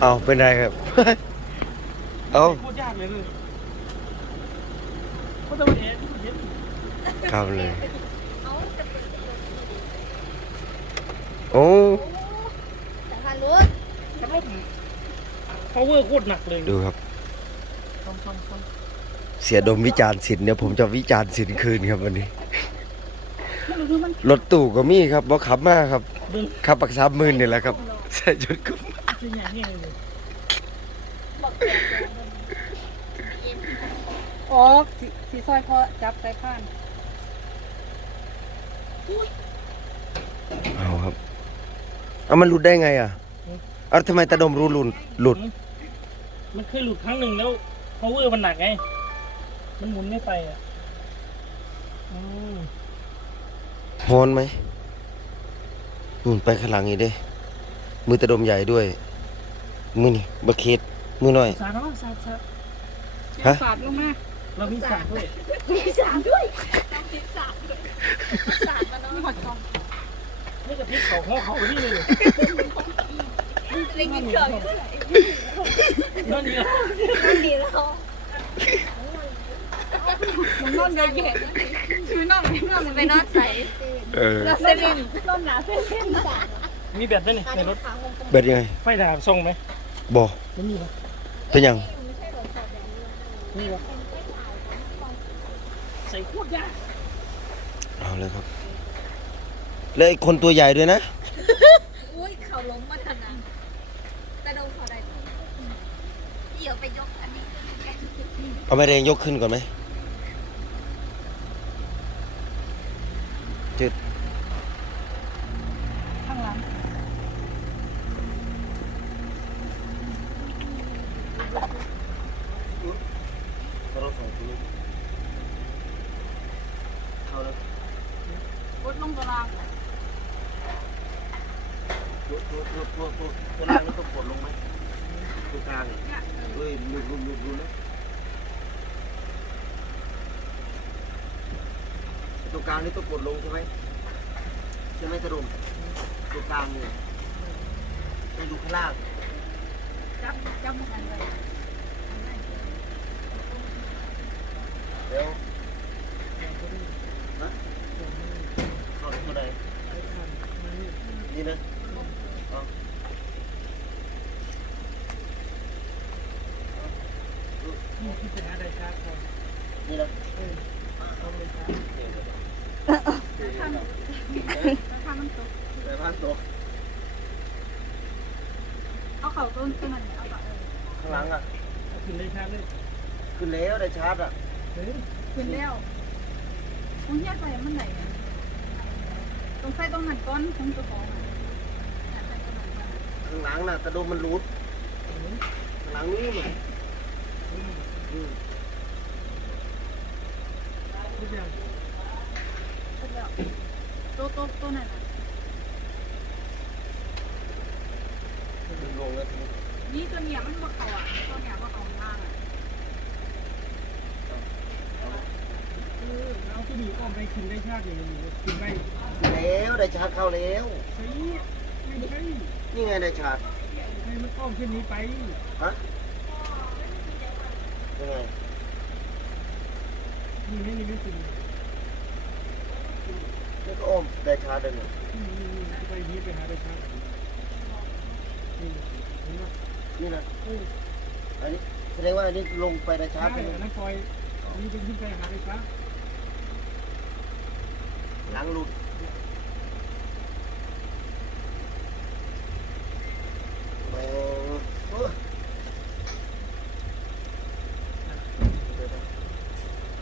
เอาเป็นไรครับ เอาโคตรยากเลยเลยเพราะแต่ว่าเอ๊ะเห็นครับเลยเอาจะเป็นโอ้สายพันธุ์รถพัดลม power โคตรหนักเลยดูครับซ่อมซ่อมซ่อมเสียดมวิจารณ์สินเดี๋ยวผมจะวิจารณ์สินคืนครับวันนี้มันรู้มันรถตู้ก็มีครับบ่ขับมาครับเบิ่งขับปักสามหมื่นนี่แหละครับ ใส่ชุดกุม จะใหญ่แห้งเลยบอกแกแกเอ็นอ๋อสีสีซอยพอจับใส่ข้านเอาครับ เอามันหลุดได้ไงอะเอาทำไมตาดมรู้หลุดหลุด มันเคยหลุดครั้งหนึ่งแล้ว power มันหนักไง มันหมุนไม่ไปอะอืมโฮนไหมนู่นไปข้างหลังอีกเด้ มือตาดมใหญ่ด้วย มือนี่บักเคสมือหน่อย สาดแล้วสาดสาดฮะ สาดลงมาเรามีสาดด้วยมีสามด้วยต้องติดสามด้วยสามมาเนาะมีหอดกองนี่กะทิเขาเขาเขาที่เลยจะได้กินเครื่องด้วยนั่นนี่ละนั่นดีแล้วมันนอนได้เยอะคือนอนนอนไปนอนใส่เออนอนเส้นนอนหนาเส้นเส้นสามมีแบตด้วยนี่การในรถทางวงกลมเบ็ดยังไง ไฟดาบส่งไหม บ่ไม่มีปะเป็นยังไม่ใช่หลงสอบแบบนี้มีปะใส่โคตรยากเอาเลยครับ แล้วไอ้คนตัวใหญ่ด้วยนะ อุ้ยเขาล้มมาทันนะแต่โดนเขาได้เดี๋ยวไปยกอันนี้เอาไม่แดงยกขึ้นก่อนไหมจุด ข้างหลัง เราส่งทีเข้าแล้ว กดลง ตารางตัวตัวตัวตัวตัวตัวล่างนี่ต้องกดลงไหมตัวกลางเนี่ยเฮ้ยลุกลุกลุกลุกนะตัวกลางนี่ต้องกดลงใช่ไหมใช่ไหมตะรุมตัวกลางเนี่ยจะอยู่ข้างล่างจับจับมันเลย เดี๋ยวนะเข้าไปตัวใดนี่นะเอา นี่คือปัญหาใดชาร์จก่อน นี่นะ เอาเลยครับ ข้าง มันตกไปพันตัวเอาเข่าต้นต้นนั้นเอาเข่าเออข้างหลังอะเอาขึ้นเลยชาร์จเลยขึ้นแล้วได้ชาร์จอะเฮ้ยขึ้นแล้วคุณแยกไปมันไหนตรงไฟตรงนั้นก้อนของตัวของอะข้างหลังน่ะกระโดมมันรูดข้างหลังนู้นน่ะอืมทุกอย่าง ตัวตัวตัวนั้นดึงลงแล้วทีนี้นี่ตัวเนี้ยมันว่าเข่าอะตัวเนี้ยว่าเข่าล่างอะเออเอาที่ดีอ้อมไปขึ้นได้ชาติอย่างนี้ขึ้นได้แล้วได้ชาร์จเข้าแล้วเฮ้ยไม่ใช่นี่ไงได้ชาร์จให้มันอ้อมขึ้นนี้ไปฮะยังไง นี่ไม่มีไม่ถึงนี่ ก็อ้อมได้ชาร์จเลยเนี่ยนี่นี่นี่ไปนี้ไปหาได้ชาตินี่เห็นไหมนี่นะเอออันนี้แสดงว่าอันนี้ลงไปได้ชาใช่ร์จใช่ไหมอันนั้นซอยนี่เป็นขึ้นไปหาได้ชาติหลังหลุดโอ้โห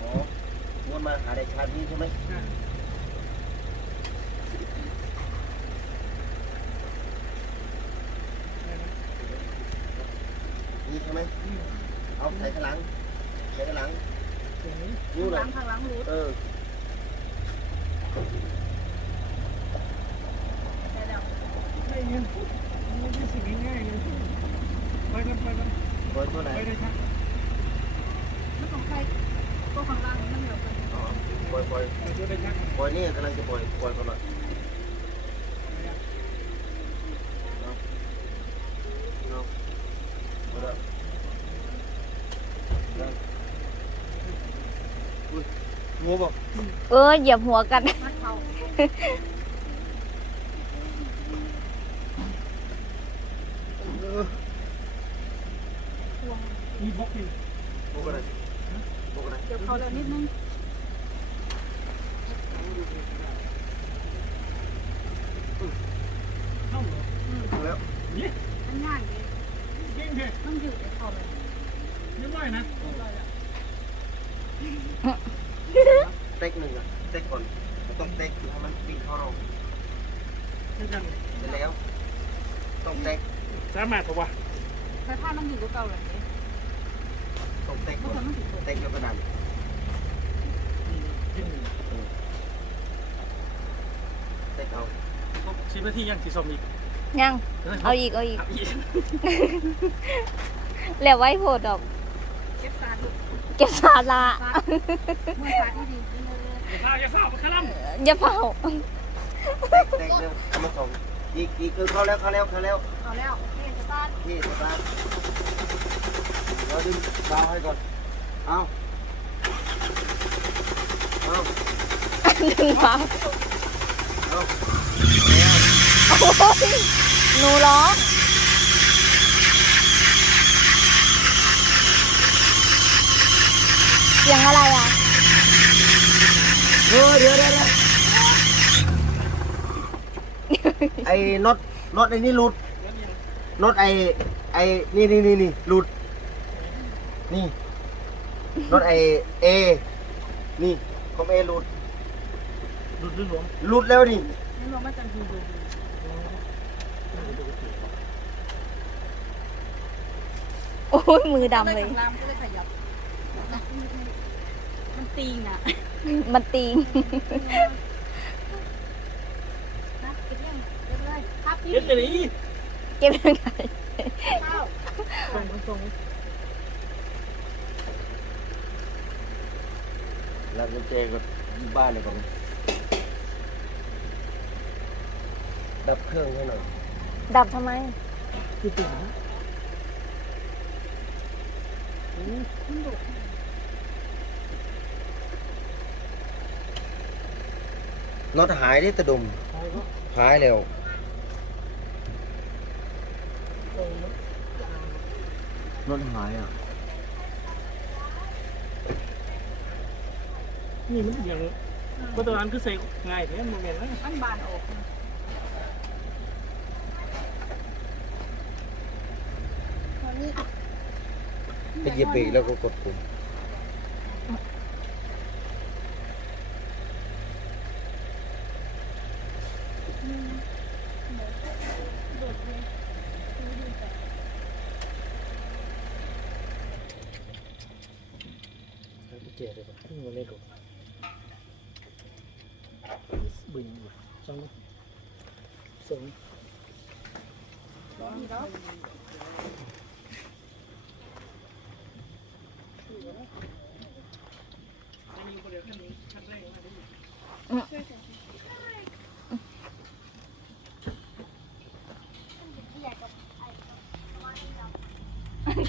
อ๋อวนมาหาได้ชาร์จนี้ใช่ไหม นี่ใช่ไหม เอาใส่ข้างหลังใส่ข้างหลังนิ้วหหน่ลัอยงข้างหลังรูดเออใช่แล้วไม่เงี้ยไม่ใช่สิ่งง่ายๆเลยไปกันไปกันปล่อยตัวไหนไปได้ชาติมันต้องใช้ตัวข้างล่างมันเหลือกันอ๋อปล่อยปล่อยไปได้ชาติปล่อยนี่กำลังจะปล่อยปล่อยก่อนหน่อยเอาเอา หัวบอกเออเหยียบหัวกัน มัดเขามีบล็อกอยู่บกอะไรบกอะไรเดี๋ยวเขาแล้วนิดนึงเข้าเหรอแล้วนี่มันง่ายเลยเก่งเถอะมันอยู่ในเขาเลยเรียบร้อยนะเต็กหนึ่งอะเต็กก่อนมันต้องเต็กให้มันปีนเข้าเราเช่นกันเสร็จแล้ว ต้องเต็กสามารถปะวะแต่ถ้ามันอยู่กับเก่าเลยเนี่ยต้องเต็กมันก่อนจะไม่ถึงตัวเต็กแล้วก็ดันขึ้นเต็กเอาสิบนาทียังสีส้มอีกยังเอาอีกเอาอีกเอาอีกแล้วไว้โพดดอกเก็บสารลูก เก็บสาระสารเมื่อสารที่ดีขึ้นเลยอย่าฟ้าอย่าฟ้ามาขลังอย่าเฝ้าเต็กเต็กเร็วเอามาส่งอีกอีกคือเข้าแล้วเข้าแล้วเข้าแล้วเอาแล้วโอเคจะสารที่สตาร์ทเดี๋ยวดึงดาวให้ก่อนเอาเอาดึงมาเอา โอ้ยหนูร้อง สียงอะไรอะเออเดี๋ยวเดี๋ยวเดี๋ยวไอ้น็อตน็อตไอ้นี่หลุดน็อตไอ้ไอ้นี่นี่นี่นี่หลุด นี่น็อตไอ้เอ นี่คอมเอหลุดดูดหรือหลวมหลุดแล้วนี่นี่เราไม่จังดูดูโอ้ยมือดำเลยทำลา มก็เลยขยับมันตีนอะมันตีงนะเก็บยังเก็บเลยครับพี่เย็ดเลยนี่เก็บยังไงข้าวส่งส่งแล้วกุญแจก็อยู่บ้านเลยก่อนดับเครื่องให้หน่อย ดับทำไมคือตื่นน็อ ตหายได้ตะดมใช่ก็หายแล้วส่งน็อตหายอะนี่มันอย่างมาตรฐานคือใส่ง่ายแท้โมเมนต์นะมันบานออกนะไปเหยียบเบรกแล้วก็กดปุ่ม กูเจ็บเลยป่ะมันเล่นกับ บึ้งว่ะส่งส่งนี่แล้ว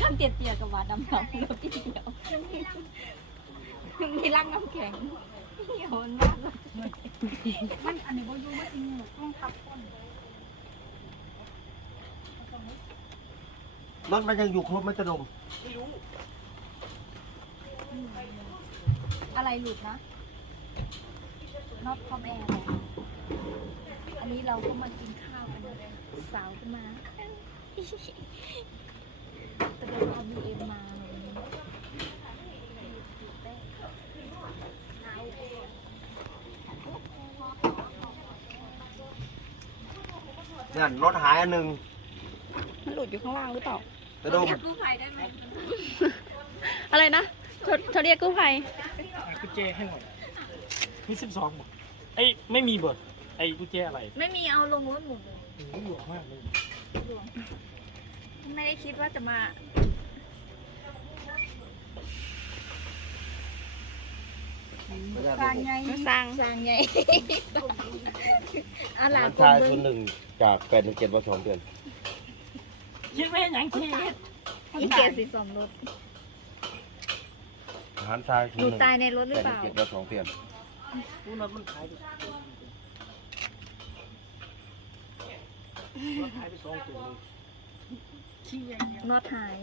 ขั้นเตี้ยเตียกับหวาดำดำแล้วพี่เดียวมีรังน้ำแข็ง มันอันอันนี้บอยู่ม่จริงต้องทับคนน็อตมันยังอยู่ครบไหมตะดมอะไรหลุดนะน็อตคอมแอร์อันนี้เราก็มากินข้าวกันสาวขึ้นมาแต่เราเอาบีเอ็มมาวันนี้ นั่นน็อตหายอันหนึ่งมันหลุดอยู่ข้างล่างหรือเปล่าตะดมเรียกกู้ภัยได้ไหมอะไรนะเขาเขาเรียกกู้ภัยกุญแจให้หน่อยมีสิบสองบ่ไอ้ไม่มีบ่ไอ้กุญแจอะไรไม่มีเอาลงรถหมดเลยหลวมมากเลย ไม่ได้คิดว่าจะมา กลางไงสร้างสร้างใหญ่อาหลาชายนคเบิ้นหนึ่งจากแปดถึงเจ็ดมาสองเดือนคิดไม่ยังคิดอีเกียสีสมรถหหารทรายหนูตายในรถหรือแต่เปล่าเก็บแล้วสองเปลี่ยนผู้น็อตมันหายไปน็อตหาย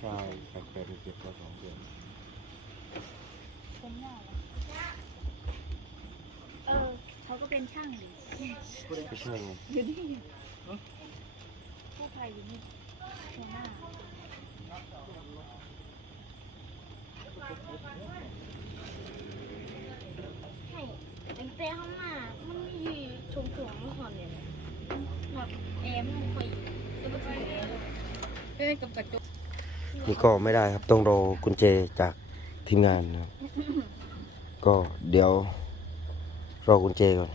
ไปสองตัวเลยขี้ใหญ่เนี่ยน็อตหายสนามทรายจากแปดเก็บแล้วสองเปลี่ยนผมยาวเออเขาก็เป็นช่างดิไม่ใช่ไงอยู่นี่ผู้ภัยอยู่นี่หัวหน้าใช่เป็นเป้ข้างหน้ามันมีชมสวงเมื่อก่อนเนี่ยหอดแอมมันคอยจะมาทีเอเอ้ยกับกระจก นี่ก็ไม่ได้ครับต้องรอกุญแจจากทีมงานนะครับ ก็เดี๋ยวรอกุญแจก่อน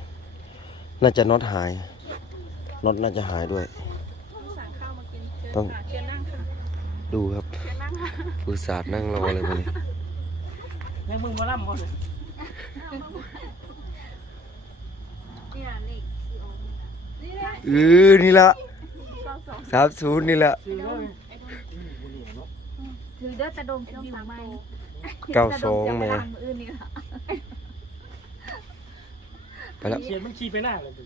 น่าจะน็อตหายน็อตน่าจะหายด้วยสั่งข้าวมากินเชิญต้อง ค่ะเชิญนั่งค่ะดูครับเชิญนั่งค่ะอุตส่าห์นั่งรอเลยวันนี้แม่งมึงมาล่ำเขาเลยเนี่ยเลขสี่โอนี่นะเออนี่ละสามศูนย์นี่ละ ซื้อเลย ถือเด้อตะดมจะอยู่ไหมเก้าสองแม่ตะดจะไปล้างมืออื่นนี่ค่ะ ไปแล้ว เขียนมันขี่ไปหน้าเลยดู